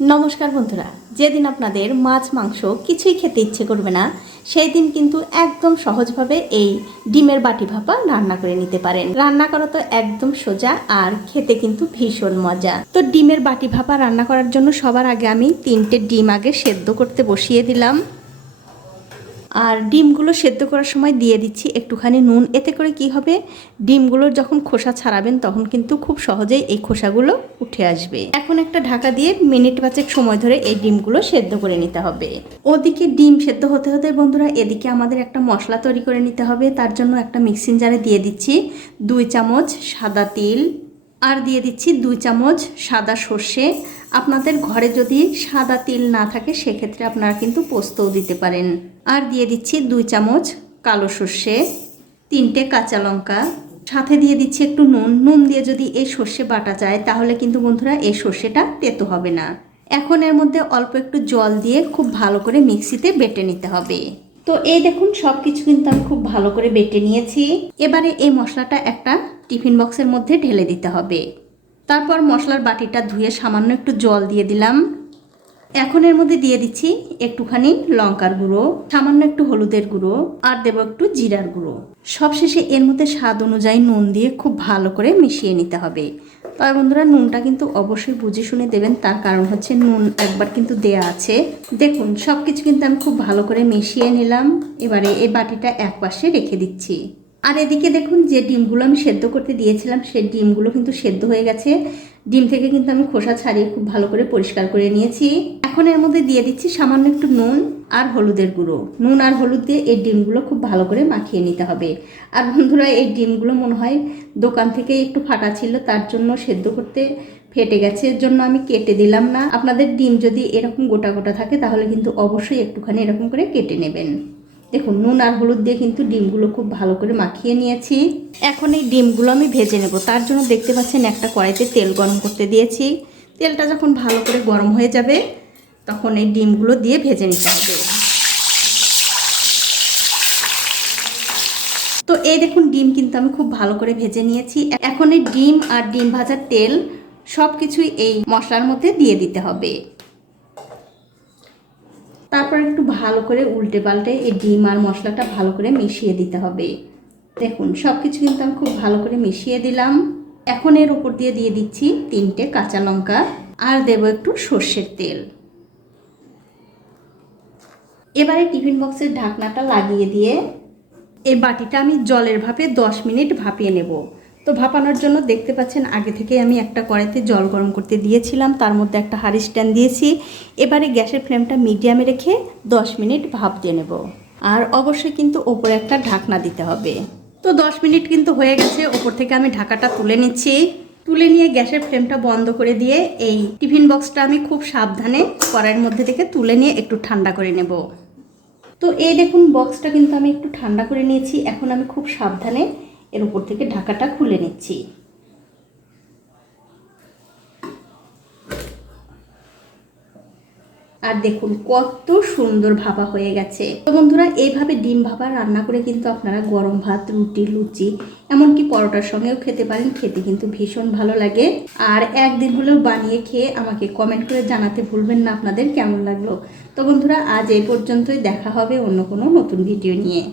নমস্কার বন্ধুরা, যেদিন আপনাদের মাছ মাংস কিছুই খেতে ইচ্ছে করবে না সেই দিন কিন্তু একদম সহজভাবে এই ডিমের বাটি ভাপা রান্না করে নিতে পারেন। রান্না করা তো একদম সোজা আর খেতে কিন্তু ভীষণ মজা। তো ডিমের বাটি ভাপা রান্না করার জন্য সবার আগে আমি 3টে ডিম আগে সেদ্ধ করতে বসিয়ে দিলাম। আর ডিমগুলো সেদ্ধ করার সময় দিয়ে দিচ্ছি একটুখানি নুন। এতে করে কি হবে, ডিমগুলোর যখন খোসা ছাড়াবেন তখন কিন্তু খুব সহজেই এই খোসাগুলো উঠে আসবে। এখন একটা ঢাকা দিয়ে মিনিট 5 সময় ধরে এই ডিমগুলো সেদ্ধ করে নিতে হবে। ওদিকে ডিম সেদ্ধ হতে হতে বন্ধুরা এদিকে আমাদের একটা মশলা তৈরি করে নিতে হবে। তার জন্য একটা মিক্সিং জারে দিয়ে দিচ্ছি 2 চামচ সাদা তিল, আর দিয়ে দিচ্ছি 2 চামচ সাদা সর্ষে। আপনাদের ঘরে যদি সাদা তিল না থাকে সেক্ষেত্রে আপনারা কিন্তু পোস্তও দিতে পারেন। আর দিয়ে দিচ্ছি 2 চামচ কালো সর্ষে, 3টে কাঁচা লঙ্কা, সাথে দিয়ে দিচ্ছি একটু নুন দিয়ে যদি এই সর্ষে বাটা যায় তাহলে কিন্তু বন্ধুরা এই সর্ষেটা তেতো হবে না। এখন এর মধ্যে অল্প একটু জল দিয়ে খুব ভালো করে মিক্সিতে বেটে নিতে হবে। তো এই দেখুন সব কিছু কিন্তু আমি খুব ভালো করে বেটে নিয়েছি। এবারে এই মশলাটা একটা টিফিন বক্সের মধ্যে ঢেলে দিতে হবে। তারপর মশলার বাটিটা ধুয়ে সামান্য একটু জল দিয়ে দিলাম। এখন এর মধ্যে দিয়ে দিচ্ছি একটুখানি লঙ্কার গুঁড়ো, সামান্য একটু হলুদের গুঁড়ো, আর দেবো একটু জিরার গুঁড়ো। সবশেষে এর মধ্যে স্বাদ অনুযায়ী নুন দিয়ে খুব ভালো করে মিশিয়ে নিতে হবে। তবে বন্ধুরা নুনটা কিন্তু অবশ্যই বুঝে শুনে দেবেন, তার কারণ হচ্ছে নুন একবার কিন্তু দেয়া আছে। দেখুন সব কিছু কিন্তু আমি খুব ভালো করে মিশিয়ে নিলাম। এবারে এই বাটিটা এক পাশে রেখে দিচ্ছি। আর এদিকে দেখুন যে ডিমগুলো আমি সেদ্ধ করতে দিয়েছিলাম সেই ডিমগুলো কিন্তু সেদ্ধ হয়ে গেছে। ডিম থেকে কিন্তু আমি খোসা ছাড়িয়ে খুব ভালো করে পরিষ্কার করে নিয়েছি। এখন এর মধ্যে দিয়ে দিচ্ছি সামান্য একটু নুন আর হলুদের গুঁড়ো। নুন আর হলুদ দিয়ে এই ডিমগুলো খুব ভালো করে মাখিয়ে নিতে হবে। আর বন্ধুরা এই ডিমগুলো মনে হয় দোকান থেকে একটু ফাটা ছিল, তার জন্য সেদ্ধ করতে ফেটে গেছে, এর জন্য আমি কেটে দিলাম না। আপনাদের ডিম যদি এরকম গোটা গোটা থাকে তাহলে কিন্তু অবশ্যই একটুখানি এরকম করে কেটে নেবেন। দেখুন নুন আর হলুদ দিয়ে কিন্তু ডিমগুলো খুব ভালো করে মাখিয়ে নিয়েছি। এখন এই ডিমগুলো আমি ভেজে নেব। তার জন্য দেখতে পাচ্ছেন একটা কড়াইতে তেল গরম করতে দিয়েছি। তেলটা যখন ভালো করে গরম হয়ে যাবে তখন এই ডিমগুলো দিয়ে ভেজে নিতে হবে। তো এই দেখুন ডিম কিন্তু আমি খুব ভালো করে ভেজে নিয়েছি। এখন এই ডিম আর ডিম ভাজার তেল সব কিছুই এই মশলার মধ্যে দিয়ে দিতে হবে। তারপর একটু ভালো করে উল্টে পাল্টে এই ডিম আর মশলাটা ভালো করে মিশিয়ে দিতে হবে। দেখুন সব কিছু কিন্তু আমি খুব ভালো করে মিশিয়ে দিলাম। এখন এর উপর দিয়ে দিচ্ছি 3টে কাঁচা লঙ্কা আর দেবো একটু সর্ষের তেল। এবারে টিফিন বক্সের ঢাকনাটা লাগিয়ে দিয়ে এই বাটিটা আমি জলের ভাপে 10 মিনিট ভাপিয়ে নেব। তো ভাপানোর জন্য দেখতে পাচ্ছেন আগে থেকে আমি একটা কড়াইতে জল গরম করতে দিয়েছিলাম, তার মধ্যে একটা হাঁড়ি স্ট্যান্ড দিয়েছি। এবারে গ্যাসের ফ্লেমটা মিডিয়ামে রেখে 10 মিনিট ভাপ দিয়ে নেব। আর অবশ্যই কিন্তু ওপরে একটা ঢাকনা দিতে হবে। তো 10 মিনিট কিন্তু হয়ে গেছে, ওপর থেকে আমি ঢাকাটা তুলে নিচ্ছি। তুলে নিয়ে গ্যাসের ফ্লেমটা বন্ধ করে দিয়ে এই টিফিন বক্সটা আমি খুব সাবধানে কড়াইয়ের মধ্যে থেকে তুলে নিয়ে একটু ঠান্ডা করে নেব। তো এই দেখুন বক্সটা কিন্তু আমি একটু ঠান্ডা করে নিয়েছি। এখন আমি খুব সাবধানে এর উপর থেকে ঢাকাটা খুলে নিচ্ছি। আর দেখুন কত সুন্দর ভাপা হয়ে গেছে। তো বন্ধুরা এইভাবে ডিম ভাপা রান্না করে কিন্তু আপনারা গরম ভাত, রুটি, লুচি, এমনকি পরোটার সঙ্গেও খেতে পারেন। খেতে কিন্তু ভীষণ ভালো লাগে। আর একদিন হলেও বানিয়ে খেয়ে আমাকে কমেন্ট করে জানাতে ভুলবেন না আপনাদের কেমন লাগলো। তো বন্ধুরা আজ এই পর্যন্তই, দেখা হবে অন্য কোনো নতুন ভিডিও নিয়ে।